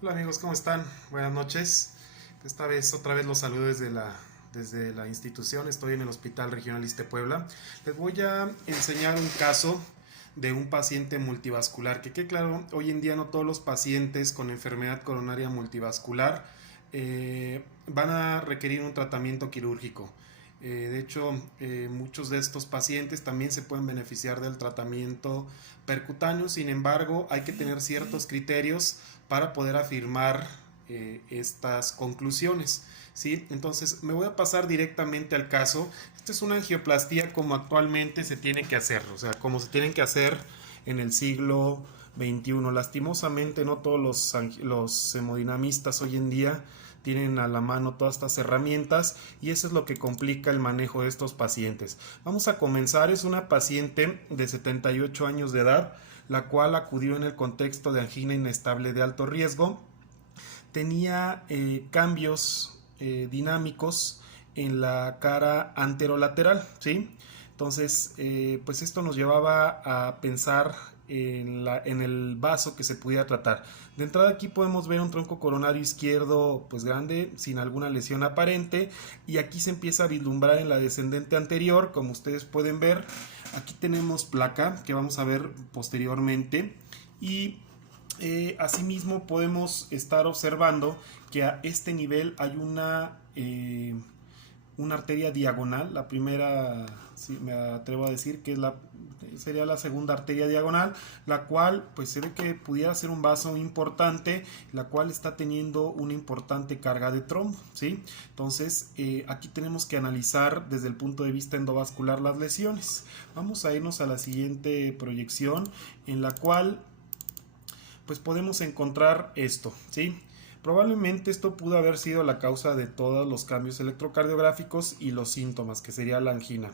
Hola amigos, ¿cómo están? Buenas noches. Otra vez los saludo desde la institución. Estoy en el Hospital Regional Iste Puebla. Les voy a enseñar un caso de un paciente multivascular. Que claro, hoy en día no todos los pacientes con enfermedad coronaria multivascular van a requerir un tratamiento quirúrgico. De hecho, muchos de estos pacientes también se pueden beneficiar del tratamiento percutáneo. Sin embargo, hay que tener ciertos criterios para poder afirmar estas conclusiones. ¿Sí? Entonces me voy a pasar directamente al caso. Esta es una angioplastía como actualmente se tiene que hacer, o sea, como se tienen que hacer en el siglo XXI. Lastimosamente no todos los hemodinamistas hoy en día tienen a la mano todas estas herramientas y eso es lo que complica el manejo de estos pacientes. Vamos a comenzar. Es una paciente de 78 años de edad, la cual acudió en el contexto de angina inestable de alto riesgo. Tenía cambios dinámicos en la cara anterolateral, ¿sí? Entonces, pues esto nos llevaba a pensar en el vaso que se pudiera tratar. De entrada aquí podemos ver un tronco coronario izquierdo pues grande, sin alguna lesión aparente, y aquí se empieza a vislumbrar en la descendente anterior, como ustedes pueden ver. Aquí tenemos placa que vamos a ver posteriormente, y asimismo podemos estar observando que a este nivel hay una arteria diagonal. La primera, sí, me atrevo a decir que sería la segunda arteria diagonal, la cual pues se ve que pudiera ser un vaso importante, la cual está teniendo una importante carga de trombo, ¿sí? Entonces aquí tenemos que analizar desde el punto de vista endovascular las lesiones. Vamos a irnos a la siguiente proyección, en la cual pues podemos encontrar esto, ¿sí? Probablemente esto pudo haber sido la causa de todos los cambios electrocardiográficos y los síntomas, que sería la angina.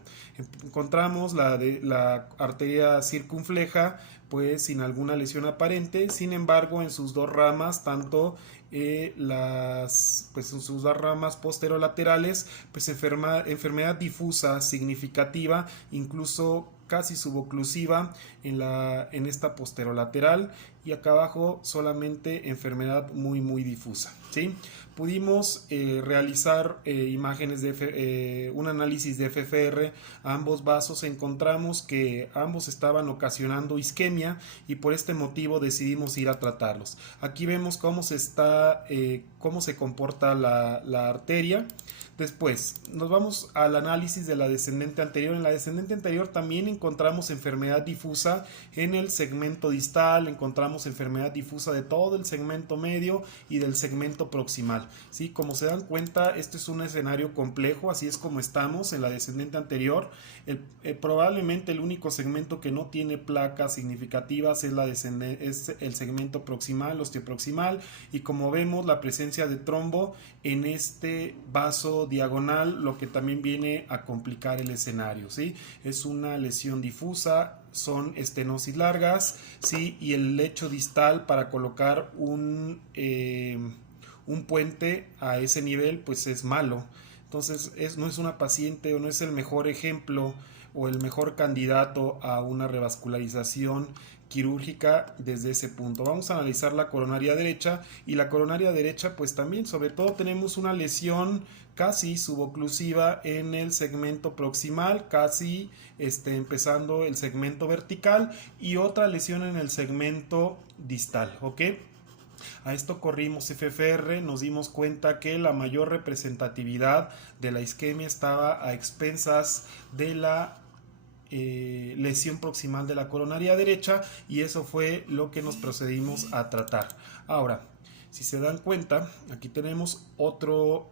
Encontramos la arteria circunfleja, pues sin alguna lesión aparente. Sin embargo, en sus dos ramas, tanto pues en sus dos ramas posterolaterales, pues enfermedad difusa significativa, incluso casi suboclusiva en esta posterolateral, y acá abajo solamente enfermedad muy difusa, ¿sí? Pudimos realizar imágenes un análisis de FFR a ambos vasos. Encontramos que ambos estaban ocasionando isquemia y por este motivo decidimos ir a tratarlos. Aquí vemos cómo se comporta la arteria. Después nos vamos al análisis de la descendente anterior. En la descendente anterior también encontramos enfermedad difusa en el segmento distal, encontramos enfermedad difusa de todo el segmento medio y del segmento proximal. ¿Sí? Como se dan cuenta, este es un escenario complejo, así es como estamos en la descendente anterior. Probablemente el único segmento que no tiene placas significativas es el segmento proximal, osteoproximal, y como vemos la presencia de trombo en este vaso diagonal, lo que también viene a complicar el escenario, ¿sí? Es una lesión difusa, son estenosis largas, ¿sí? Y el lecho distal para colocar un puente a ese nivel pues es malo. Entonces no es una paciente o no es el mejor ejemplo o el mejor candidato a una revascularización quirúrgica desde ese punto. Vamos a analizar la coronaria derecha, y la coronaria derecha pues también sobre todo tenemos una lesión casi suboclusiva en el segmento proximal, casi empezando el segmento vertical, y otra lesión en el segmento distal, ¿ok? A esto corrimos FFR, nos dimos cuenta que la mayor representatividad de la isquemia estaba a expensas de la lesión proximal de la coronaria derecha, y eso fue lo que nos procedimos a tratar. Ahora, si se dan cuenta, aquí tenemos otra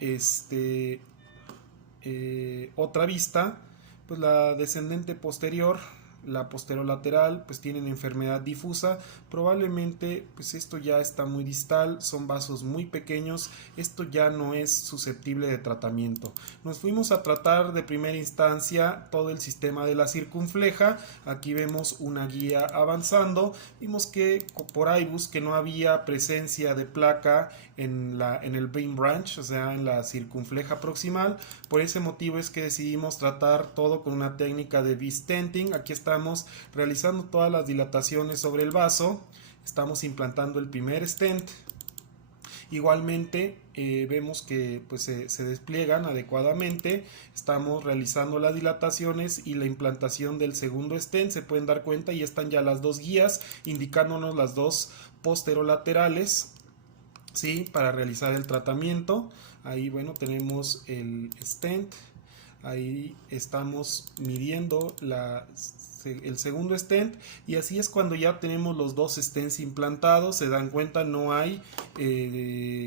vista, pues la descendente posterior, la posterolateral, pues tienen enfermedad difusa. Probablemente pues esto ya está muy distal, son vasos muy pequeños, esto ya no es susceptible de tratamiento. Nos fuimos a tratar de primera instancia todo el sistema de la circunfleja. Aquí vemos una guía avanzando, vimos que por IBUS que no había presencia de placa en el vein branch, o sea en la circunfleja proximal. Por ese motivo es que decidimos tratar todo con una técnica de V-stenting. Aquí estamos realizando todas las dilataciones sobre el vaso, estamos implantando el primer stent, Igualmente vemos que pues, se despliegan adecuadamente. Estamos realizando las dilataciones y la implantación del segundo stent. Se pueden dar cuenta y están ya las dos guías indicándonos las dos posterolaterales, ¿sí? Para realizar el tratamiento. Ahí bueno, tenemos el stent. Ahí estamos midiendo el segundo stent, y así es cuando ya tenemos los dos stents implantados. Se dan cuenta, no hay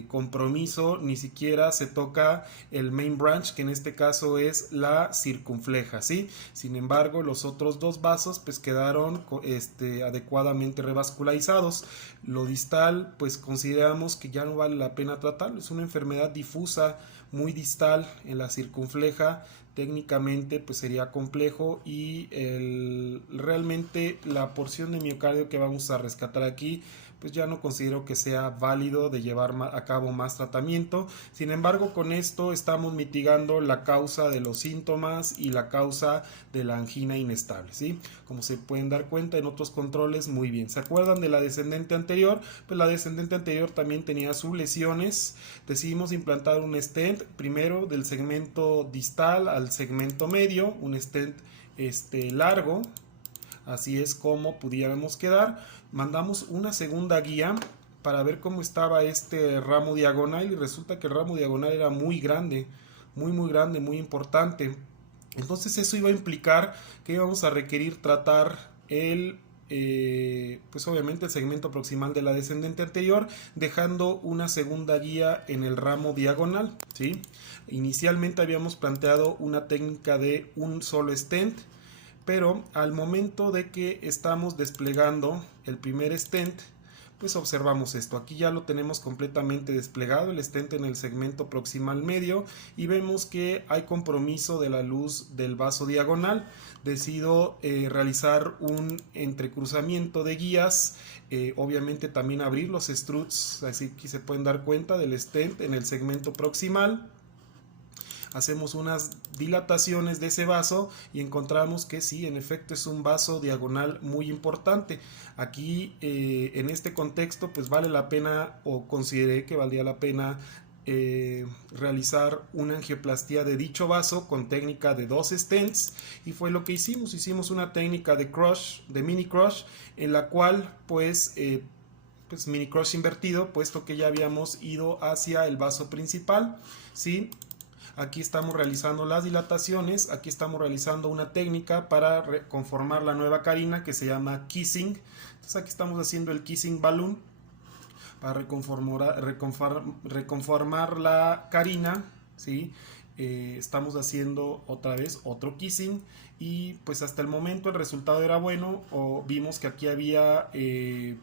compromiso, ni siquiera se toca el main branch, que en este caso es la circunfleja, ¿sí? Sin embargo, los otros dos vasos pues quedaron adecuadamente revascularizados. Lo distal pues consideramos que ya no vale la pena tratarlo, es una enfermedad difusa muy distal en la circunfleja. Técnicamente pues sería complejo, y realmente la porción de miocardio que vamos a rescatar aquí pues ya no considero que sea válido de llevar a cabo más tratamiento. Sin embargo, con esto estamos mitigando la causa de los síntomas y la causa de la angina inestable, ¿sí? Como se pueden dar cuenta en otros controles, muy bien. ¿Se acuerdan de la descendente anterior? Pues la descendente anterior también tenía sus lesiones. Decidimos implantar un stent primero del segmento distal al segmento medio, un stent largo. Así es como pudiéramos quedar. Mandamos una segunda guía para ver cómo estaba este ramo diagonal, y resulta que el ramo diagonal era muy grande, muy grande, muy importante. Entonces eso iba a implicar que íbamos a requerir tratar pues obviamente el segmento proximal de la descendente anterior, dejando una segunda guía en el ramo diagonal, ¿sí? Inicialmente habíamos planteado una técnica de un solo stent, pero al momento de que estamos desplegando el primer stent, pues observamos esto. Aquí ya lo tenemos completamente desplegado, el stent en el segmento proximal medio, y vemos que hay compromiso de la luz del vaso diagonal. Decido realizar un entrecruzamiento de guías, obviamente también abrir los struts, así que se pueden dar cuenta del stent en el segmento proximal. Hacemos unas dilataciones de ese vaso y encontramos que sí, en efecto es un vaso diagonal muy importante. Aquí en este contexto pues vale la pena, o consideré que valdría la pena realizar una angioplastía de dicho vaso con técnica de 2 stents, y fue lo que hicimos una técnica de crush, de mini crush, en la cual pues mini crush invertido, puesto que ya habíamos ido hacia el vaso principal, ¿sí? Aquí estamos realizando las dilataciones, aquí estamos realizando una técnica para conformar la nueva carina que se llama kissing. Entonces aquí estamos haciendo el kissing balloon para reconformar la carina, ¿sí? Estamos haciendo otra vez otro kissing, y pues hasta el momento el resultado era bueno, o vimos que aquí había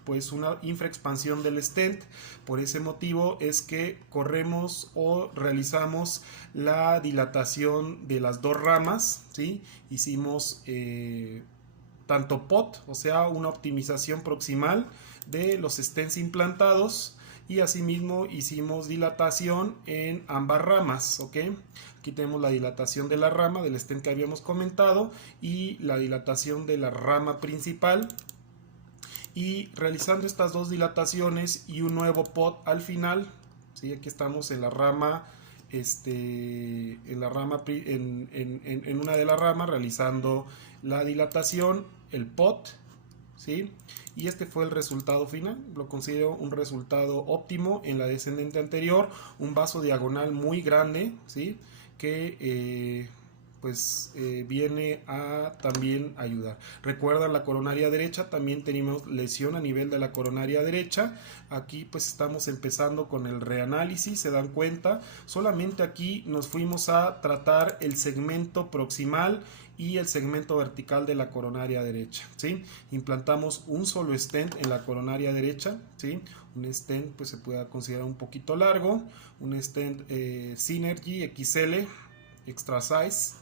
pues una infraexpansión del stent. Por ese motivo es que corremos o realizamos la dilatación de las dos ramas, ¿sí? Hicimos tanto POT, o sea, una optimización proximal de los stents implantados, y asimismo hicimos dilatación en ambas ramas, ¿ok? Aquí tenemos la dilatación de la rama del stent que habíamos comentado y la dilatación de la rama principal, y realizando estas dos dilataciones y un nuevo POT al final, ¿sí? Aquí estamos en la rama en una de las ramas realizando la dilatación, el POT, ¿sí? Y este fue el resultado final. Lo considero un resultado óptimo en la descendente anterior, un vaso diagonal muy grande, ¿sí? Que viene a también ayudar. Recuerda, la coronaria derecha, también tenemos lesión a nivel de la coronaria derecha. Aquí pues estamos empezando con el reanálisis, se dan cuenta, solamente aquí nos fuimos a tratar el segmento proximal y el segmento vertical de la coronaria derecha, ¿sí? Implantamos un solo stent en la coronaria derecha, ¿sí? Un stent pues se puede considerar un poquito largo, un stent Synergy XL Extra Size.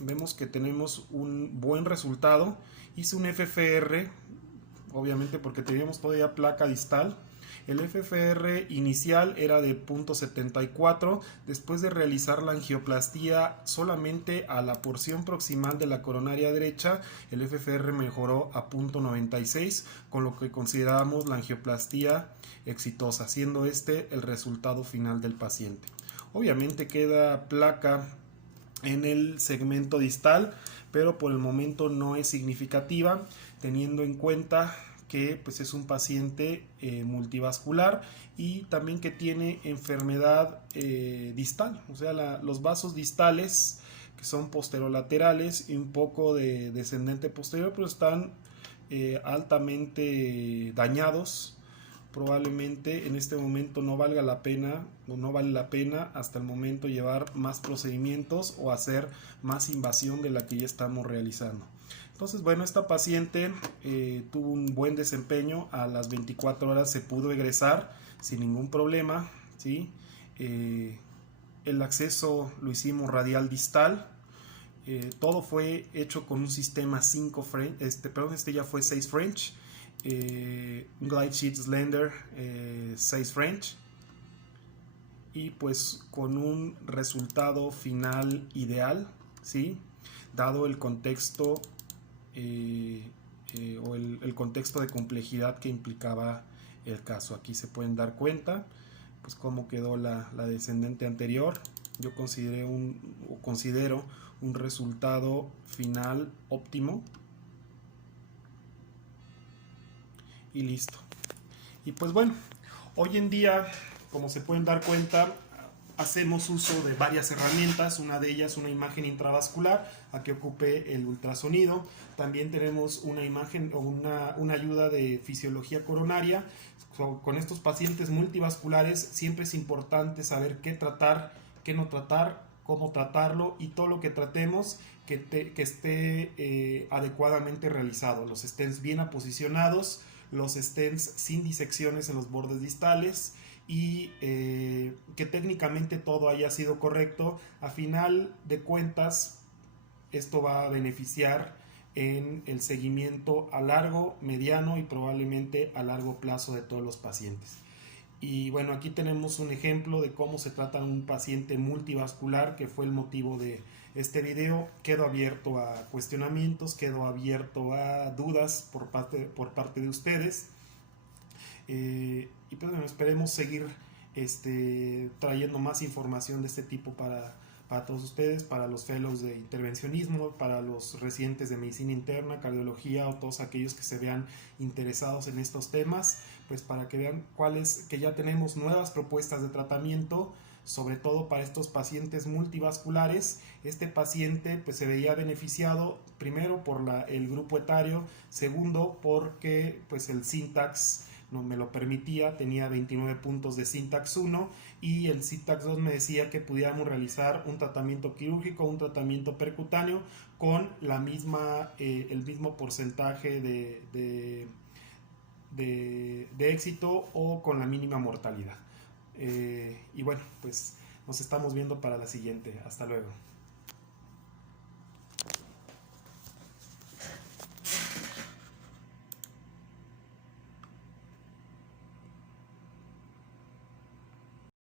Vemos que tenemos un buen resultado. Hice un FFR, obviamente porque teníamos todavía placa distal. El FFR inicial era de 0.74. Después de realizar la angioplastía solamente a la porción proximal de la coronaria derecha, el FFR mejoró a 0.96, con lo que consideramos la angioplastía exitosa, siendo este el resultado final del paciente. Obviamente queda placa en el segmento distal, pero por el momento no es significativa, teniendo en cuenta que pues es un paciente multivascular y también que tiene enfermedad distal, o sea, los vasos distales, que son posterolaterales y un poco de descendente posterior, pero están altamente dañados. Probablemente en este momento no valga la pena o no vale la pena hasta el momento llevar más procedimientos o hacer más invasión de la que ya estamos realizando. Entonces, bueno, esta paciente tuvo un buen desempeño. A las 24 horas se pudo egresar sin ningún problema, ¿sí? El acceso lo hicimos radial distal. Todo fue hecho con un sistema 5 French, este ya fue 6 French. Glide Sheet Slender 6 French, y pues con un resultado final ideal, ¿sí? Dado el contexto o el contexto de complejidad que implicaba el caso. Aquí se pueden dar cuenta pues cómo quedó la descendente anterior. Yo considero un resultado final óptimo. Y listo. Y pues bueno, hoy en día, como se pueden dar cuenta, hacemos uso de varias herramientas. Una de ellas una imagen intravascular a que ocupe el ultrasonido. También tenemos una imagen o una ayuda de fisiología coronaria. Con estos pacientes multivasculares siempre es importante saber qué tratar, qué no tratar, cómo tratarlo, y todo lo que tratemos que esté adecuadamente realizado. Los stents bien aposicionados, los stents sin disecciones en los bordes distales, y que técnicamente todo haya sido correcto. A final de cuentas, esto va a beneficiar en el seguimiento a largo, mediano y probablemente a largo plazo de todos los pacientes. Y bueno, aquí tenemos un ejemplo de cómo se trata un paciente multivascular, que fue el motivo de este video. Quedo abierto a cuestionamientos, quedo abierto a dudas por parte de ustedes. Y pues bueno, esperemos seguir trayendo más información de este tipo para todos ustedes, para los fellows de intervencionismo, para los residentes de medicina interna, cardiología, o todos aquellos que se vean interesados en estos temas, pues para que vean que ya tenemos nuevas propuestas de tratamiento, sobre todo para estos pacientes multivasculares. Este paciente pues se veía beneficiado primero por el grupo etario, segundo porque pues el Syntax no me lo permitía, tenía 29 puntos de Syntax 1, y el Syntax 2 me decía que pudiéramos realizar un tratamiento quirúrgico, un tratamiento percutáneo con el mismo porcentaje de éxito o con la mínima mortalidad. Y bueno, pues nos estamos viendo para la siguiente. Hasta luego.